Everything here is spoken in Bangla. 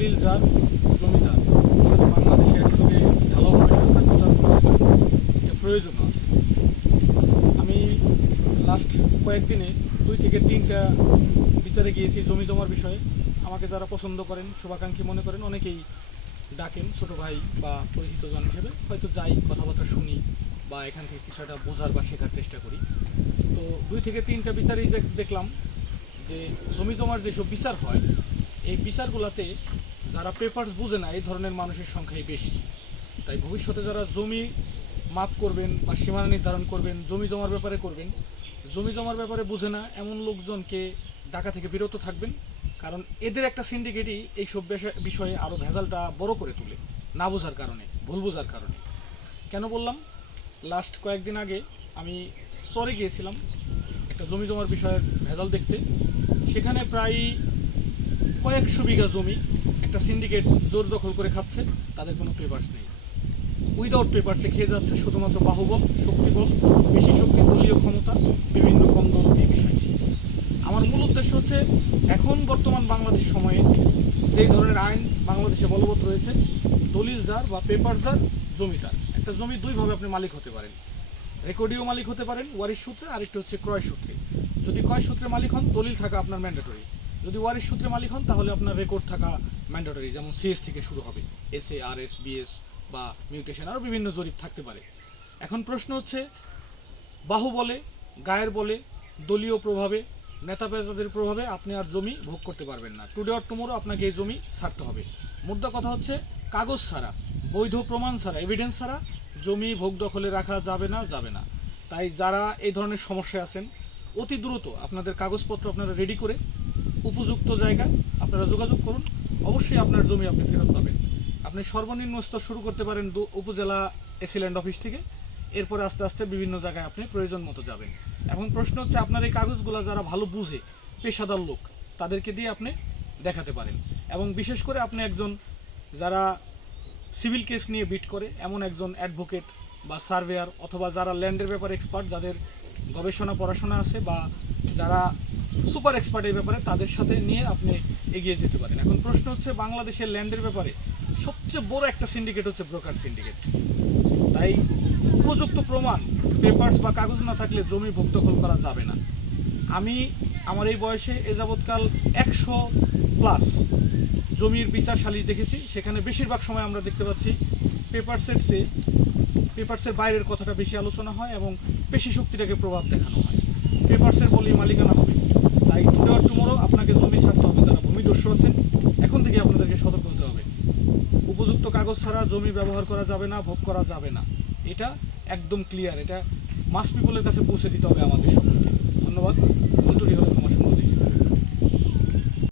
দলিল যার জমিদার সারা বাংলাদেশে একযোগে ভালোভাবে সরকার প্রচার করছে, এটা প্রয়োজন আছে। আমি লাস্ট কয়েকদিনে 2 থেকে 3টা বিচারে গিয়েছি জমি জমার বিষয়ে। আমাকে যারা পছন্দ করেন, শুভাকাঙ্ক্ষী মনে করেন, অনেকেই ডাকেন ছোটো ভাই বা পরিচিত জন হিসেবে, হয়তো যাই, কথাবার্তা শুনি বা এখান থেকে কিছু একটা বোঝার বা শেখার চেষ্টা করি। তো 2 থেকে 3টা বিচারেই দেখলাম যে জমি জমার যেসব বিচার হয়, এই বিচারগুলোতে যারা পেপারস বুঝে না এই ধরনের মানুষের সংখ্যাই বেশি। তাই ভবিষ্যতে যারা জমি মাপ করবেন বা সীমানা নির্ধারণ করবেন, জমি জমার ব্যাপারে করবেন, জমি জমার ব্যাপারে বুঝে না এমন লোকজনকে ডাকা থেকে বিরত থাকবেন। কারণ এদের একটা সিন্ডিকেটই এইসব বিষয়ে আরও ভেজালটা বড় করে তোলে, না বোঝার কারণে, ভুল বোঝার কারণে। কেন বললাম, লাস্ট কয়েকদিন আগে আমি চরে গিয়েছিলাম একটা জমি জমার বিষয়ের ভেজাল দেখতে। সেখানে প্রায় কয়েকশো বিঘা জমি একটা সিন্ডিকেট জোর দখল করে খাচ্ছে, তাদের কোনো পেপারস নেই। উইদাউট পেপারসে খেয়ে যাচ্ছে, শুধুমাত্র বাহুবল, শক্তিবল, বেশি শক্তি, দলীয় ক্ষমতা, বিভিন্ন কন্দল, এই বিষয় নিয়ে। আমার মূল উদ্দেশ্য হচ্ছে, এখন বর্তমান বাংলাদেশ সময়ে যেই ধরনের আইন বাংলাদেশে বলবৎ রয়েছে, দলিল যার বা পেপার যার, জমিদার। একটা জমি দুইভাবে আপনি মালিক হতে পারেন, রেকর্ডীয় মালিক হতে পারেন ওয়ারিশ সূত্রে, আরেকটি হচ্ছে ক্রয় সূত্রে। যদি ক্রয় সূত্রে মালিক হন, দলিল থাকা আপনার ম্যান্ডেটরি। যদি ওয়ারিশ সূত্রে মালিক হন, তাহলে আপনার রেকর্ড থাকা ম্যান্ডেটরি, যেমন সিএস থেকে শুরু হবে, এসএ, আরএস, বিএস বা মিউটেশন, আরও বিভিন্ন জরিপ থাকতে পারে। এখন প্রশ্ন হচ্ছে, বাহুবলে, গায়ের বলে, দলীয় প্রভাবে, নেতা পেতাদের প্রভাবে আপনি আর জমি ভোগ করতে পারবেন না। টুডে অর টুমোরো আপনাকে এই জমি ছাড়তে হবে। মুদ্রা কথা হচ্ছে, কাগজ ছাড়া, বৈধ প্রমাণ ছাড়া, এভিডেন্স ছাড়া জমি ভোগ দখলে রাখা যাবে না। তাই যারা এই ধরনের সমস্যায় আছেন, অতি দ্রুত আপনাদের কাগজপত্র আপনারা রেডি করে উপযুক্ত জায়গায় আপনারা যোগাযোগ করুন। অবশ্যই আপনার জমি আপনি ফেরত পাবেন। আপনি সর্বনিম্ন স্তর শুরু করতে পারেন উপজেলা এসিল্যান্ড অফিস থেকে, এরপরে আস্তে আস্তে বিভিন্ন জায়গায় আপনি প্রয়োজন মতো যাবেন। এখন প্রশ্ন হচ্ছে, আপনার এই কাগজগুলো যারা ভালো বুঝে, পেশাদার লোক, তাদেরকে দিয়ে আপনি দেখাতে পারেন। এবং বিশেষ করে আপনি একজন যারা সিভিল কেস নিয়ে বিট করে এমন একজন অ্যাডভোকেট বা সার্ভেয়ার, অথবা যারা ল্যান্ডের ব্যাপারে এক্সপার্ট, যাদের গবেষণা পড়াশোনা আছে, বা যারা সুপার এক্সপার্ট এই ব্যাপারে, তাদের সাথে নিয়ে আপনি এগিয়ে যেতে পারেন। এখন প্রশ্ন হচ্ছে, বাংলাদেশের ল্যান্ডের ব্যাপারে সবচেয়ে বড় একটা সিন্ডিকেট হচ্ছে ব্রোকার সিন্ডিকেট। তাই উপযুক্ত প্রমাণ, পেপারস বা কাগজ না থাকলে জমি ভোগ দখল করা যাবে না। আমি আমার এই বয়সে এ যাবৎকাল 100+ জমির বিচার সালিশ দেখেছি। সেখানে বেশিরভাগ সময় আমরা দেখতে পাচ্ছি পেপারসের বাইরের কথাটা বেশি আলোচনা হয় এবং পেশি শক্তিটাকে প্রভাব দেখানো হয়। পেপারসের বলেই মালিকানা হবে। তাই টুডে অর টুমোরো আপনাকে জমি ছাড়তে হবে। যারা ভূমিদস্যু আছেন, এখন থেকে আপনাদেরকে সতর্ক হতে হবে। উপযুক্ত কাগজ ছাড়া জমি ব্যবহার করা যাবে না, ভোগ করা যাবে না। এটা একদম ক্লিয়ার। এটা মাস পিপলের কাছে পৌঁছে দিতে হবে আমাদের সকলকে।